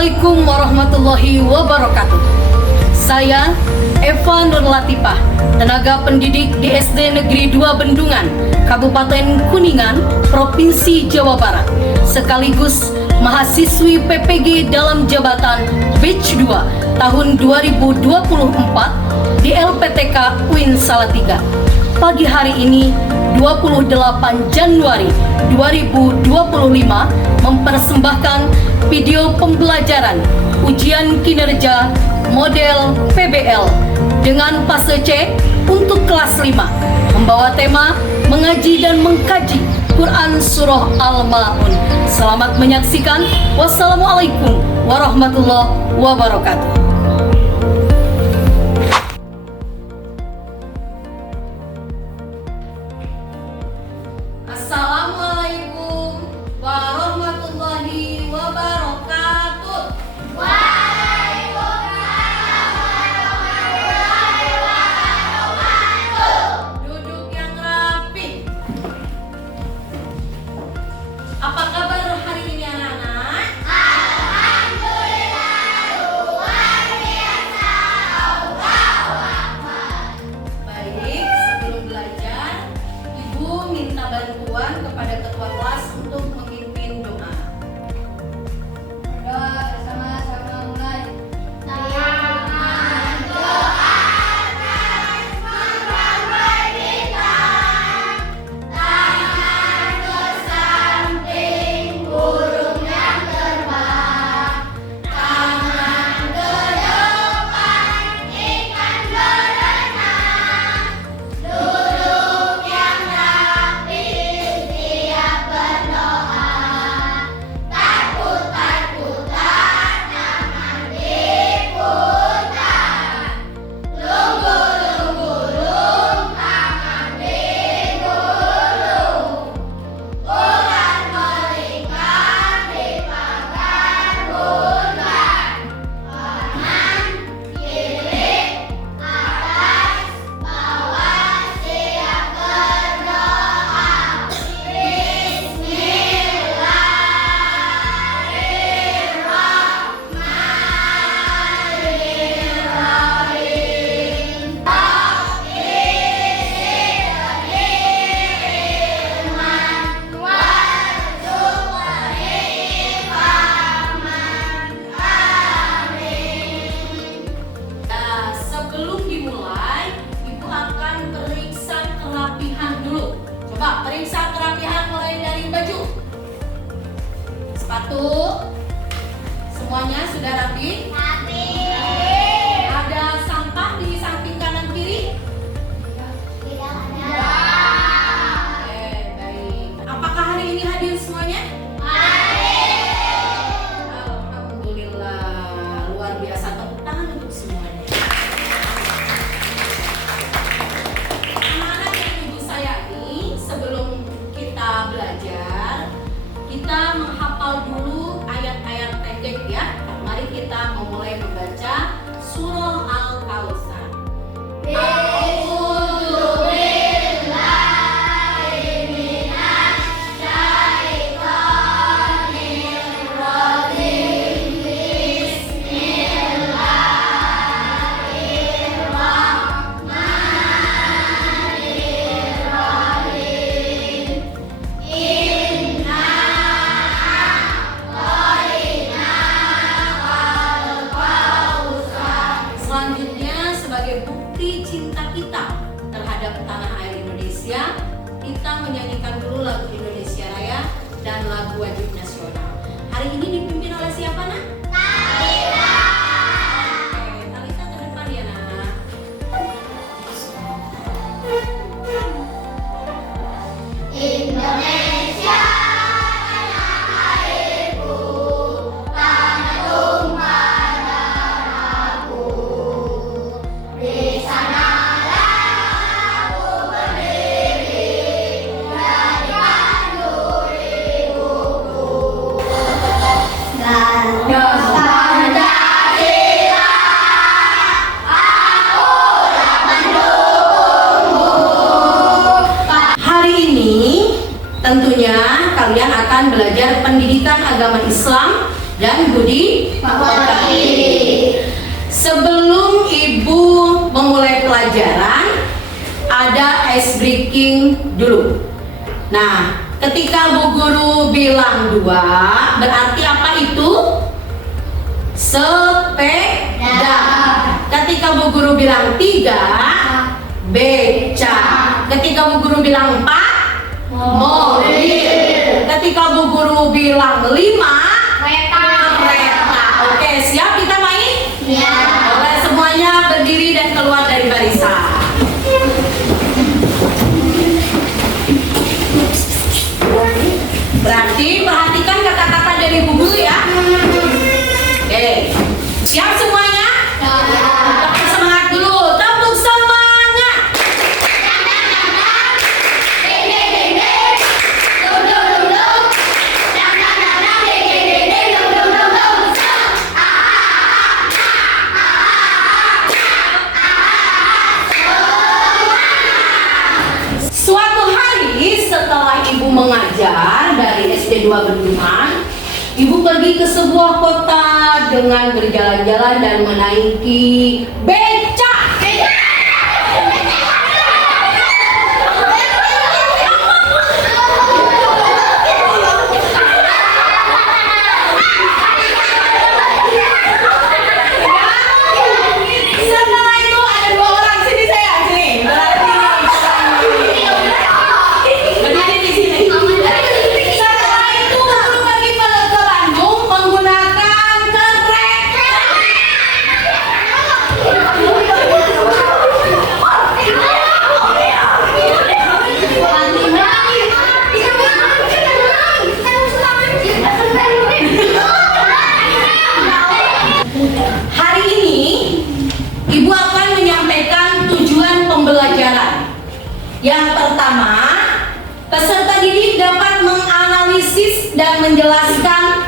Assalamualaikum warahmatullahi wabarakatuh. Saya Eva Nur Latifah, tenaga pendidik di SD Negeri 2 Bendungan, Kabupaten Kuningan, Provinsi Jawa Barat, sekaligus mahasiswi PPG dalam jabatan Batch 2 tahun 2024 di LPTK UIN Salatiga. Pagi hari ini 28 Januari 2025 mempersembahkan video pembelajaran ujian kinerja model PBL dengan fase C untuk kelas 5, membawa tema mengaji dan mengkaji Quran Surah Al-Ma'un. Selamat menyaksikan. Wassalamualaikum warahmatullahi wabarakatuh. Assalamualaikum warahmatullahi wabarakatuh. Waalaikumsalam warahmatullahi wabarakatuh. Duduk yang rapi. Apa kabar hari ini anak-anak? Alhamdulillah luar biasa. Allahu Akbar. Baik, sebelum belajar, Ibu minta bantuan kepada ketua kelas untuk memimpin doa. Doa bersama-sama mulai. Tangan doa atas Muhammad kita. Tangan ke samping burung yang terbang. Tangan ke depan ikan berenang. Duduk yang rapi siap berdoa. Tak putar-putar tangan diputar. Lunggu-lunggu-lung tangan digulung. Ular melingkar di pagar bulan. Kanan, kiri, atas, bawah siap berdoa. Bismillahirrahmanirrahim. Nah, sebelum dimulai, Ibu akan periksa kerapihan dulu. Coba periksa kerapihan mulai dari baju, sepatu, semuanya sudah rapi. Ada sampah di samping kanan kiri? Oke, baik. Apakah hari ini hadir semuanya? Alhamdulillah, luar biasa. Tepuk tangan untuk semuanya. Anak-anak yang Ibu sayangi, sebelum kita belajar, kita menghafal dulu ayat-ayat pendek ya. Mari kita memulai membaca surah Al-Kautsar. Selanjutnya, sebagai bukti cinta kita terhadap tanah air Indonesia, kita menyanyikan dulu lagu Indonesia Raya dan lagu wajib nasional. Hari ini dipimpin oleh siapa, nak? Oke, Talita ke depan ya, nak. Indonesia tanah airku, tanah tumpah darahku. Di sanalah aku berdiri, jadikan duri ibuku. Tentunya kalian akan belajar pendidikan agama Islam dan budi pekerti. Sebelum Ibu memulai pelajaran, ada ice breaking dulu. Nah, ketika Bu Guru bilang 2, berarti apa itu? Sepeda. Ketika Bu Guru bilang 3, beca. Ketika Bu Guru bilang 4, mobil. Ketika Bu Guru bilang 5, kereta. Oke, siap kita main? Ya. Boleh semuanya berdiri dan keluar dari barisan. Berarti perhatikan kata-kata dari Bu Guru ya. Oke, siap semuanya? Tepuk semangat dulu, tepuk semangat. Suatu hari setelah Ibu mengajar dari SD 2 Bendungan, Ibu pergi ke sebuah kota dengan berjalan-jalan dan menaiki becak. Setelah itu ada 2 orang sini saya sini. Berdiri di sini. Setelah itu Guru pergi ke Bandung menggunakan kereta. Hari ini Ibu akan menyampaikan tujuan pembelajaran. Yang pertama, peserta didik dapat menganalisis dan menjelaskan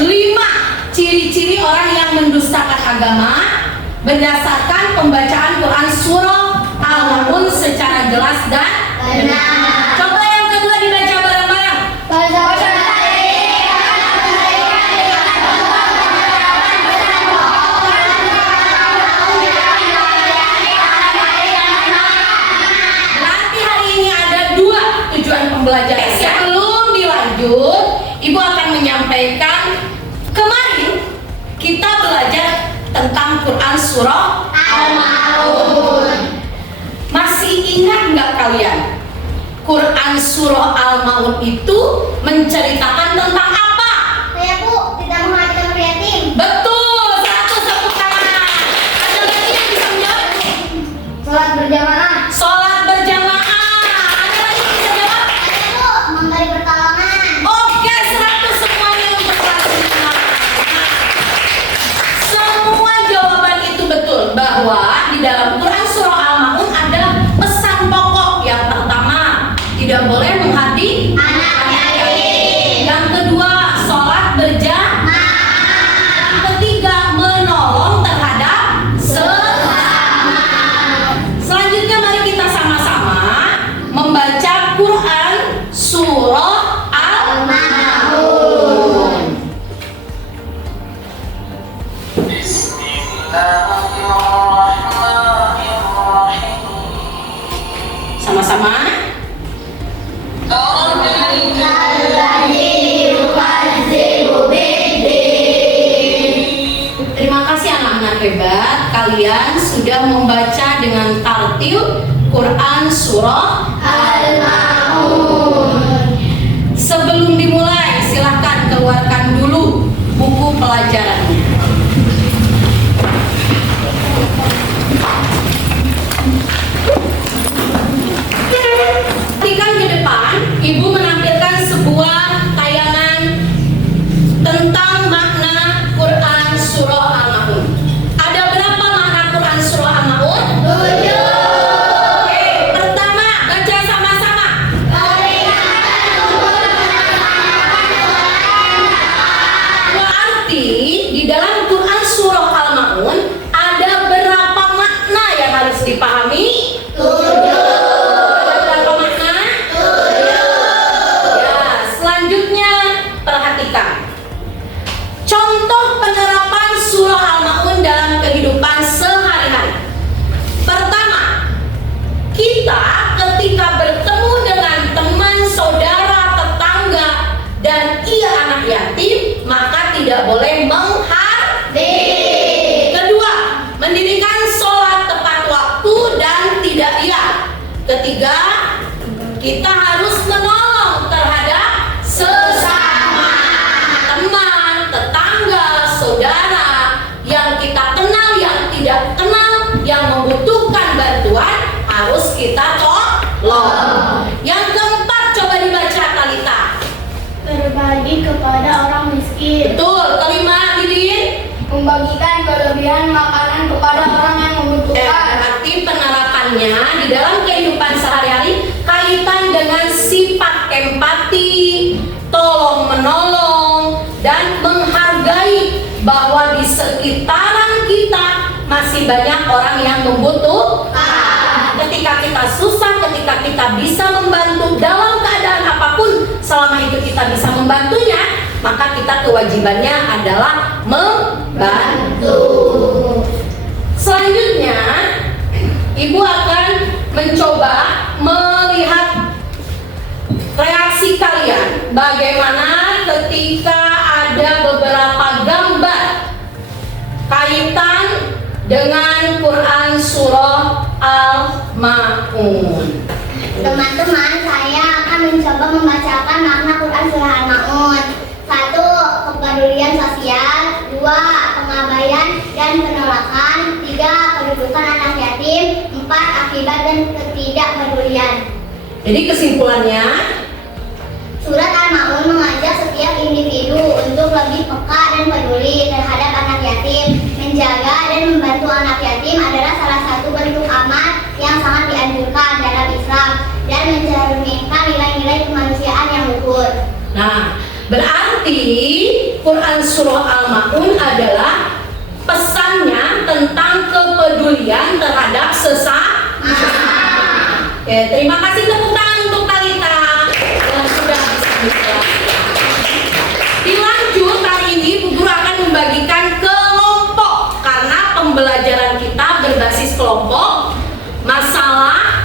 5 ciri-ciri orang yang mendustakan agama berdasarkan pembacaan Quran Surah Al-Maun secara jelas dan benar. Coba yang kedua dibaca bareng-bareng. Nanti hari ini ada 2 tujuan pembelajaran. Sebelum dilanjut, Ibu akan menyampaikan kemarin kita belajar tentang Quran Surah Al-Maun. Masih ingat nggak kalian? Quran Surah Al-Maun itu menceritakan tentang apa? Saya Bu, tidak mengajarkan yatim. Betul, 100 tepuk tangan. Ada lagi yang bisa menjawab? Sholat berjamaah. Sholat berjamaah. Ada lagi yang bisa jawab? Saya Bu, memberi pertolongan. Oke, 100 semuanya untuk kelas 5. Semua jawaban itu betul, bahwa di dalam Quran Surah Al-Maun ada pesan pokok. Yang pertama, tidak boleh menghadi Anak yatim. Yang kedua, sholat berjamaah. Yang ketiga, menolong terhadap sesama. Selanjutnya mari kita sama-sama membaca Quran Surah Al-Maun. Sama-sama. Terima kasih anak-anak hebat, kalian sudah membaca dengan tartil Quran Surah Al-Maun. Sebelum dimulai, silahkan keluarkan dulu buku pelajarannya. Perhatikan ke depan, Ibu menampilkan sebuah tayangan tentang makna Quran Surah Al-Maun. Ada berapa makna Quran Surah Al-Maun? 7. Oke, pertama, baca sama-sama. Berarti di dalam berbagi kepada orang miskin. Betul. Kelima, Didin. Membagikan kelebihan makanan kepada orang yang membutuhkan. Berarti penerapannya di dalam kehidupan sehari-hari kaitan dengan sifat empati, tolong menolong, dan menghargai bahwa di sekitaran kita masih banyak orang yang membutuhkan. Ketika kita susah, ketika kita bisa membantu dalam keadaan apapun, selama itu kita bisa membantunya, maka kita kewajibannya adalah membantu. Selanjutnya, Ibu akan mencoba melihat reaksi kalian bagaimana ketika ada beberapa gambar kaitan dengan Quran Surah Al-Ma'un. Teman-teman, saya akan mencoba membacakan makna Quran Surah Al-Ma'un. 1. Kepedulian sosial. 2. Pengabaian dan penolakan. 3. Kedudukan anak yatim. 4. Akibat dan ketidakpedulian. Jadi kesimpulannya, Surat Al-Ma'un mengajak setiap individu untuk lebih peka dan peduli terhadap anak yatim. Menjaga dan membantu anak yatim adalah salah satu bentuk amal yang sangat dianjurkan dalam Islam dan mencerminkan nilai-nilai kemanusiaan yang luhur. nah, berarti Quran Surah Al-Ma'un adalah pesannya tentang kepedulian terhadap sesama. Oke, terima kasih, tepuk tangan untuk Talita yang sudah bisa menjelaskan. Dilanjut, hari ini Bu Guru akan membagikan kelompok karena pembelajaran kita berbasis kelompok. Masalah,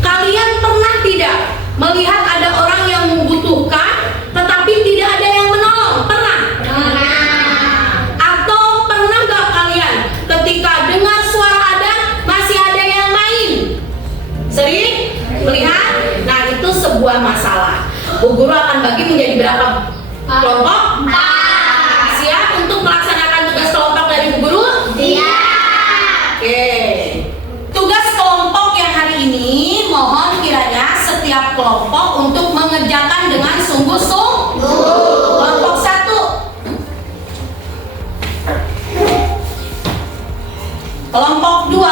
kalian pernah tidak melihat ada orang yang membutuhkan tetapi tidak ada yang menolong? Pernah? Atau pernah gak kalian ketika dengar suara adzan masih ada yang main? Sering melihat? Nah, itu sebuah masalah. Bu Guru akan bagi menjadi berapa kelompok? 4. Siap untuk melaksanakan tugas kelompok dari Bu Guru? Siap. Oke. Tugas kelompok yang hari ini mohon kiranya setiap kelompok untuk mengerjakan dengan sungguh-sungguh. Kelompok 1. Kelompok 2.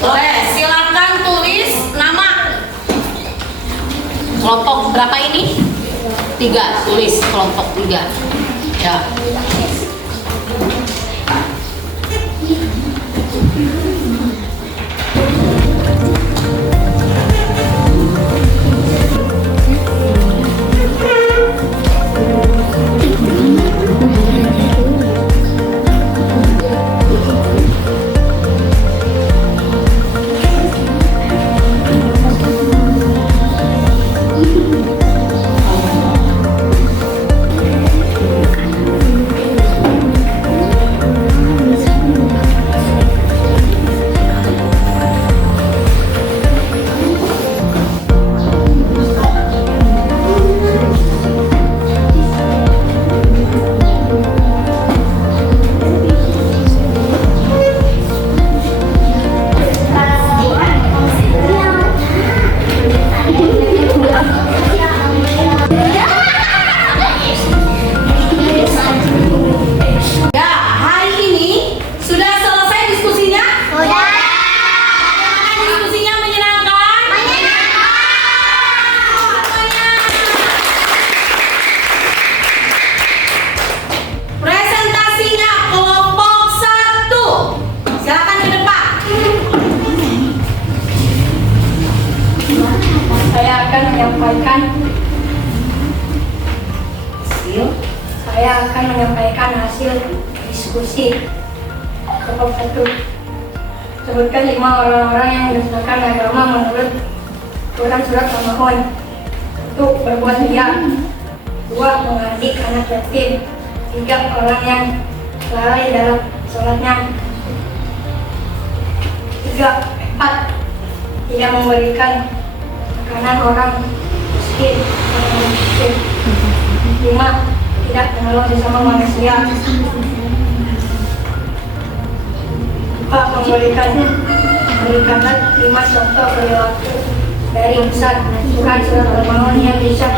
Boleh, silakan tulis nama. Kelompok berapa ini? 3, tulis kelompok 3. Ya. Ya, hari ini sudah selesai diskusinya? Sudah. Bagaimana diskusinya, menyenangkan? Semuanya. Presentasinya kelompok 1. Silakan ke depan. Saya akan menyampaikan hasil diskusi kelompok 1. Sebutkan 5 orang-orang yang mendasarkan agama menurut Quran Surat Al-Ma'un. 1. Berbuat riya. 2. Mengadik anak yatim. 3. Orang yang lalai dalam sholatnya. 4. Tidak memberikan makanan orang miskin. 5. Tidak menolong sesama manusia. 4. Memberikan 5 contoh perilaku dari Ustaz surat Al-Maun yang bisa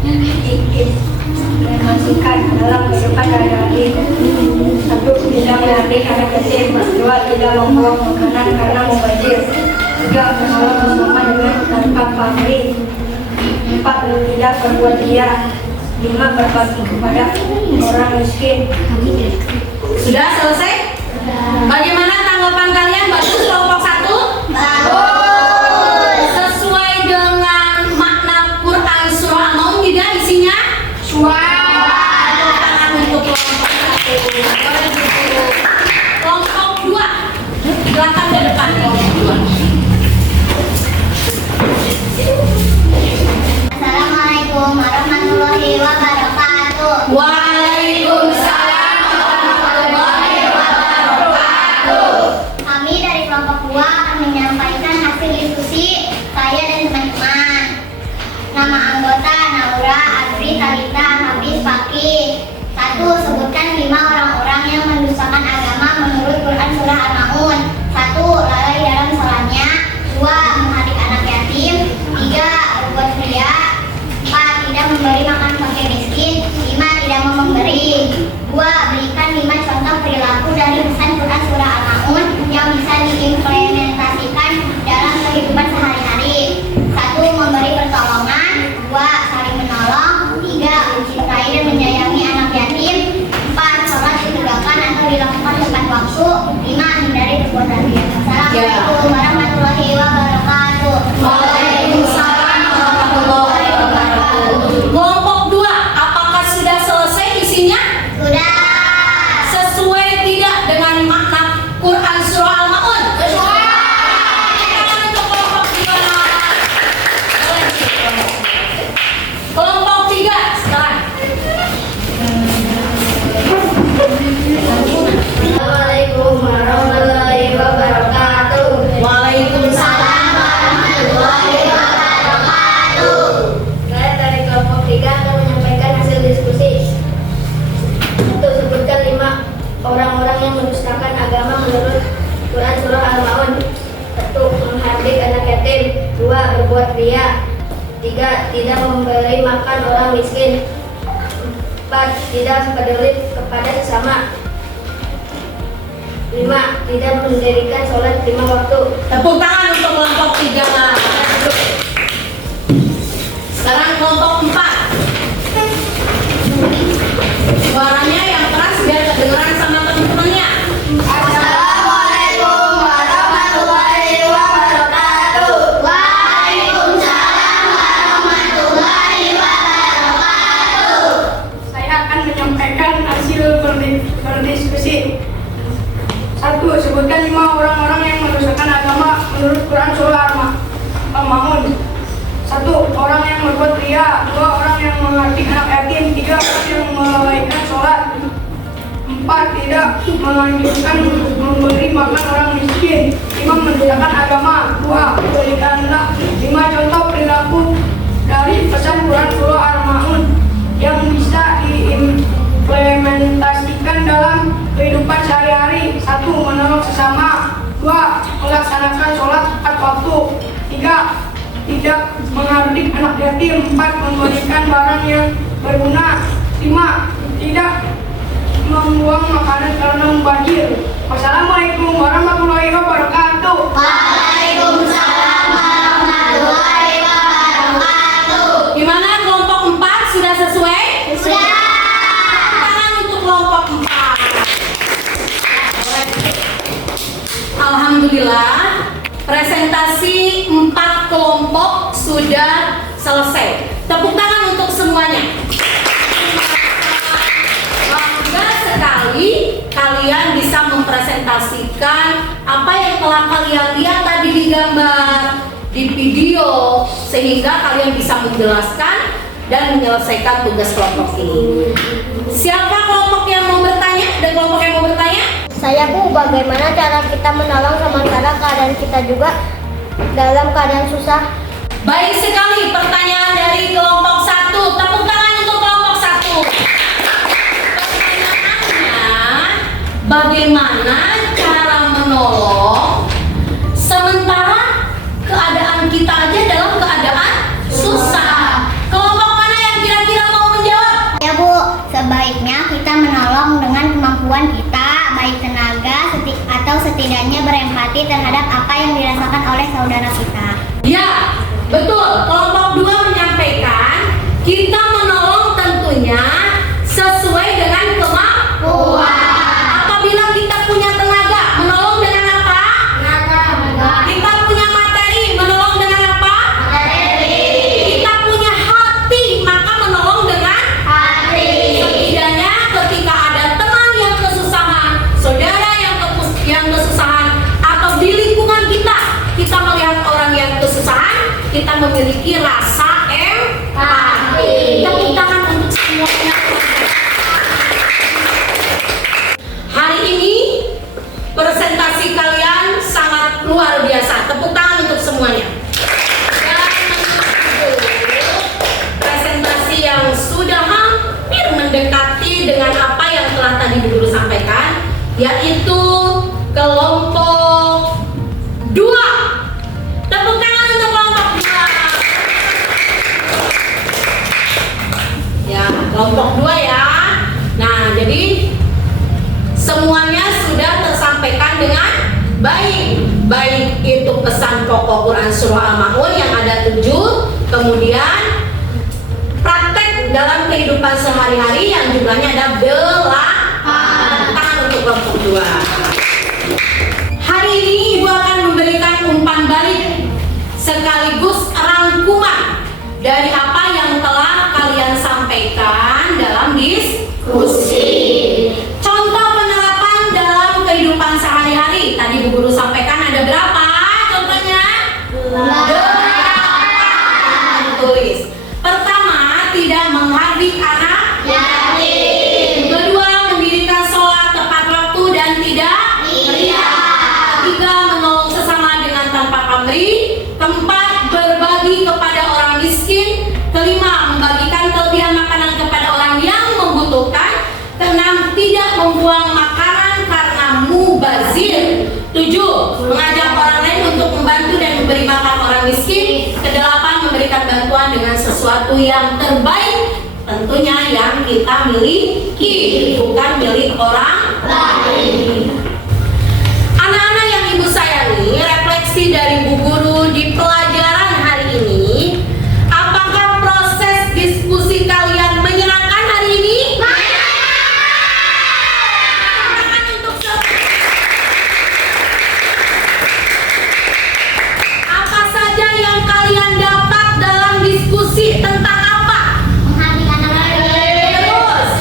diimplementasikan dalam kehidupan sehari-hari. 1. Tidak melatih anak yatim. 2. Tidak membuang makanan karena mubazir. 3. Menolong sesama dengan tanpa pamrih. 4. Tidak berbuat riya. 5. Berbagi kepada orang miskin. Sudah selesai? Bagaimana tanggapan kalian? Bagus kelompok 1? Bagus. Sesuai dengan makna Quran surah Al-Maun tidak isinya? Tepuk tangan untuk kelompok 1. Kelompok 2. Belakang ke depan kelompok 2. Assalamualaikum warahmatullahi wabarakatuh. Waalaikumsalam warahmatullahi wabarakatuh. Kami dari kelompok 2 akan menyampaikan hasil diskusi saya dan teman-teman. Nama anggota Naura, Adri, Talita, Habis, Paki. 1. Sebutkan 5 orang-orang yang mendustakan agama menurut Quran surah Al-Maun. 1. Lalai dalam sholatnya. 2. Menghardik anak yatim. 3. Berbuat riya. 4. Tidak memberi makan fakir miskin. 5. Tidak mau memberi. 2. Berikan 5 contoh perilaku dari pesan Quran surah Al-Maun yang bisa diimplementasikan dalam kehidupan sehari-hari. 1. Memberi pertolongan. 2. Saling menolong. 3. Mencintai dan menyayangi anak yatim. 4. Sholat ditegakkan atau dilakukan tepat waktu. 5. Hindari perbuatan riya. Assalamualaikum warahmatullahi wabarakatuh. Waalaikumsalam warahmatullahi wabarakatuh. Kelompok 2, apakah sudah selesai isinya? Sudah. Sesuai tidak dengan makna Quran surah Al-Maun? Sesuai. Tangan untuk kelompok 2. Kelompok 3 sekarang. Assalamualaikum warahmatullahi wabarakatuh. Waalaikumsalam. Saya dari kelompok 3 akan menyampaikan hasil diskusi. 1. Sebutkan 5 orang-orang yang mendustakan agama menurut Quran surah Al-Maun. 1. Menghardik anak yatim. 2. Berbuat riya. 3. Tidak memberi makan orang miskin. 4. Tidak peduli kepada sesama. 5. Tidak mendirikan sholat 5 waktu. Tepuk tangan untuk kelompok 3. Sekarang kelompok 4. Suaranya yang keras biar kedengeran sama teman-temannya. Assalamualaikum warahmatullahi wabarakatuh. Waalaikumsalam warahmatullahi wabarakatuh. Saya akan menyampaikan hasil berdiskusi. 1. Sebutkan 5 orang-orang yang mendustakan agama menurut Quran surah Al-Maun. 1. Orang yang berbuat riya. 2. Orang yang menghardik anak yatim. 3. Orang yang melalaikan sholat. 4. Tidak menganjurkan memberi makan orang miskin. 5. Mendustakan agama. 2. Berikanlah 5 contoh perilaku dari pesan Quran surah Al-Maun yang bisa diimplementasikan dalam kehidupan sehari-hari. 1. Menolong sesama. 2. Melaksanakan sholat tepat waktu. 3. Tidak menghardik anak yatim. 4. Memberikan barang yang berguna. 5. Tidak membuang makanan karena mubazir. Wassalamualaikum warahmatullahi wabarakatuh. Waalaikumsalam warahmatullahi wabarakatuh. Gimana kelompok 4 sudah sesuai? Sudah. Tangan untuk kelompok 4. Alhamdulillah, presentasi 4 kelompok sudah selesai. Tepuk tangan untuk semuanya. Bangga sekali kalian bisa mempresentasikan apa yang telah kalian lihat tadi di gambar, di video, sehingga kalian bisa menjelaskan dan menyelesaikan tugas kelompok ini. Siapa kelompok yang mau bertanya? Ada kelompok yang mau bertanya? Saya Bu, bagaimana cara kita menolong sementara keadaan kita juga dalam keadaan susah? Baik sekali, pertanyaan dari kelompok 1. Tepuk tangan untuk kelompok 1. Pertanyaannya, bagaimana cara menolong sementara keadaan kita aja dalam yaitu kelompok 2. Tepuk tangan untuk kelompok 2. Ya, kelompok 2 ya. Nah, jadi semuanya sudah tersampaikan dengan baik. Baik itu pesan pokok Quran Surah Al-Ma'un yang ada 7, kemudian praktek dalam kehidupan sehari-hari yang jumlahnya ada 8. Tangan untuk kelompok 2. Hari ini Ibu akan memberikan umpan balik sekaligus rangkuman dari apa yang telah kalian sampaikan dalam diskusi. Contoh penerapan dalam kehidupan sehari-hari. Tadi Bu Guru sampaikan ada berapa contohnya? 8. Tulis. Pertama, tidak menghardik anak yatim. Kedua, mendirikan sholat tepat waktu dan tidak riya. Ketiga, menolong sesama dengan tanpa pamrih. Keempat, berbagi kepada orang miskin. Kelima, membagikan kelebihan makanan kepada orang yang membutuhkan. Keenam, tidak membuang makanan karena mubazir. 7, mengajak orang lain untuk membantu dan memberi makan orang miskin. Kedelapan, memberikan bantuan dengan sesuatu yang terbaik, tentunya yang kita miliki, bukan milik orang lain. Anak-anak yang Ibu sayangi, refleksi dari Bu Guru di pelajaran hari ini, apakah proses diskusi kalian menyenangkan hari ini? Tangan untuk apa saja yang kalian dapat dalam diskusi, tentang apa? Menghardik anak yatim. Terus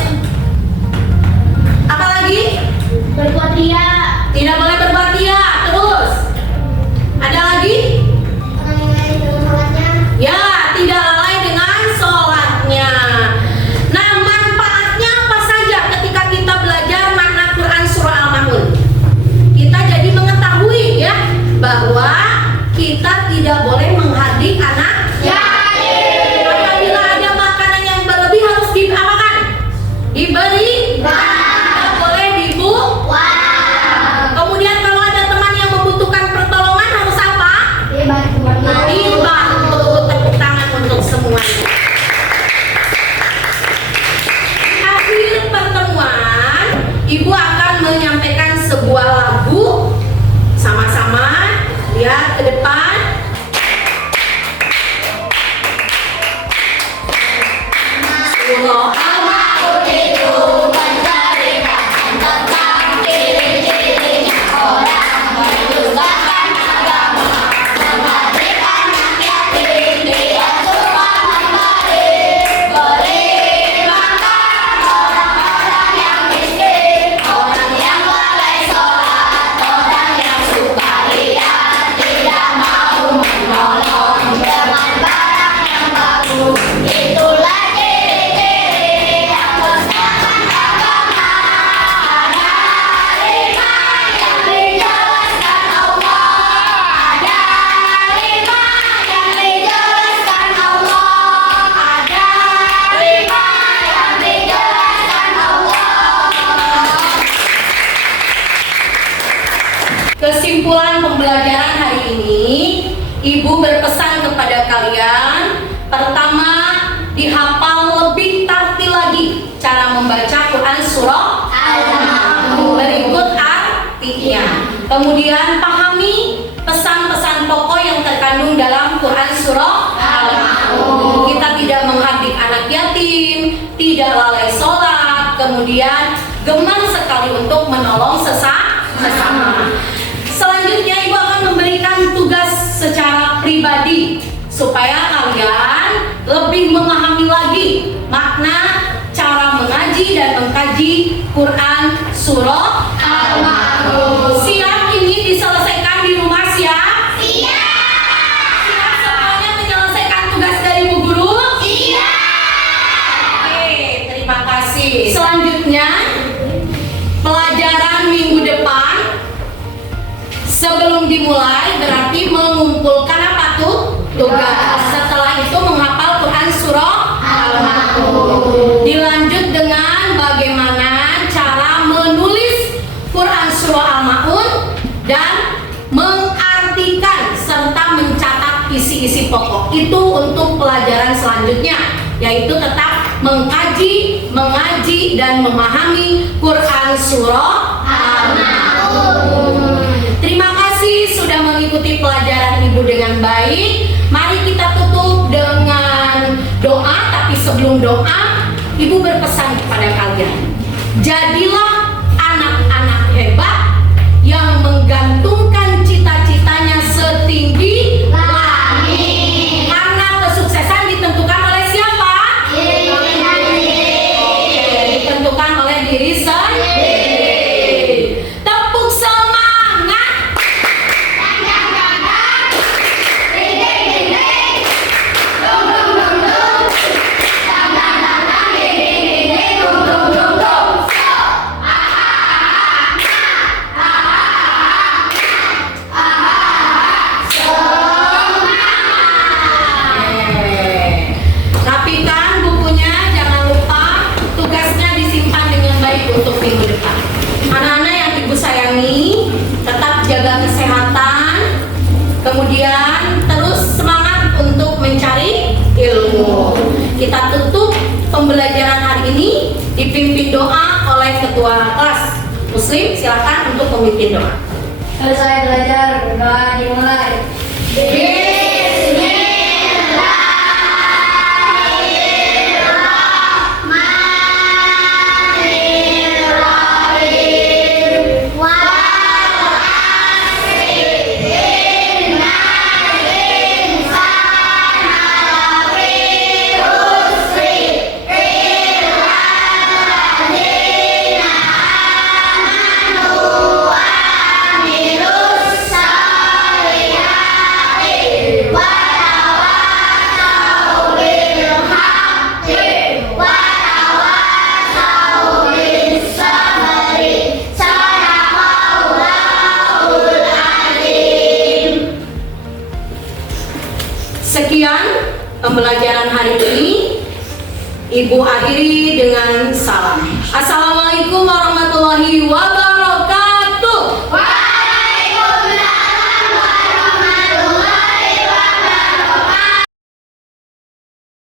apa lagi? Berbuat ria. Tidak boleh berbuat ria. Terus ada lagi? Ya, tidak lalai dengan sholatnya. Nah, manfaatnya apa saja ketika kita belajar makna Quran Surah Al-Ma'un? Kita jadi mengetahui ya bahwa kita tidak boleh menghardik anak yatim. Apabila ada makanan yang berlebih harus diapakan? Diberi. Tidak boleh dibuang. Kemudian kalau ada teman yang membutuhkan pertolongan harus apa? Dibantu. Tepuk tangan untuk semuanya. Di akhir pertemuan, Ibu akan menyampaikan sebuah lagu. Sama-sama lihat ke depan. Surah Al-Ma'un itu menceritakan tentang ciri-cirinya orang menyustakan agama, menghardik anak yatim, dia suka beri makan orang-orang yang miskin, orang yang lalai sholat, orang yang suka ria, tidak mau menolong dengan barang yang bagus. Itulah ciri-ciri yang menyustakan agama. Ada 5 yang dijelaskan Allah. Ada 5 yang dijelaskan Allah. Ada 5 yang dijelaskan Allah. Kesimpulan pembelajaran hari ini, Ibu berpesan kepada kalian. Pertama, dihafal lebih tartil lagi cara membaca Quran Surah Al-Ma'un. Berikut artinya. Kemudian pahami pesan-pesan pokok yang terkandung dalam Quran Surah Al-Ma'un. Kita tidak menghardik anak yatim, tidak lalai sholat, kemudian gemar sekali untuk menolong sesama. Selanjutnya Ibu akan memberikan tugas secara pribadi supaya kalian lebih memahami lagi makna cara mengaji dan mengkaji Quran Surah Al-Ma'un. Siap ini diselesaikan di rumah, siap? Siap semuanya menyelesaikan tugas dari Bu Guru? Oke, terima kasih. Selanjutnya pelajaran minggu depan sebelum dimulai berarti mengumpulkan apa tuh? Tugas. Setelah itu menghafal Quran Surah Al-Ma'un. Dilanjut dengan bagaimana cara menulis Quran yaitu tetap mengkaji, mengaji, dan memahami Quran Surah Al-Maun. Terima kasih sudah mengikuti pelajaran Ibu dengan baik. Mari kita tutup dengan doa, tapi sebelum doa, Ibu berpesan kepada kalian. Jadilah anak-anak hebat yang menggantungkan cita-citanya setinggi langit. Karena kesuksesan ditentukan oleh siapa? Ditentukan oleh diri sendiri. Tepuk semangat. Rapikan bukunya, jangan lupa tugasnya disimpan dengan baik untuk minggu depan. Anak-anak yang Ibu sayangi, tetap jaga kesehatan, kemudian terus semangat untuk mencari ilmu. Kita tutup pembelajaran hari ini dipimpin doa oleh ketua kelas Muslim. Silakan untuk memimpin doa. Selesai belajar, doa dimulai. Sekian pembelajaran hari ini. Ibu akhiri dengan salam. Assalamualaikum warahmatullahi wabarakatuh.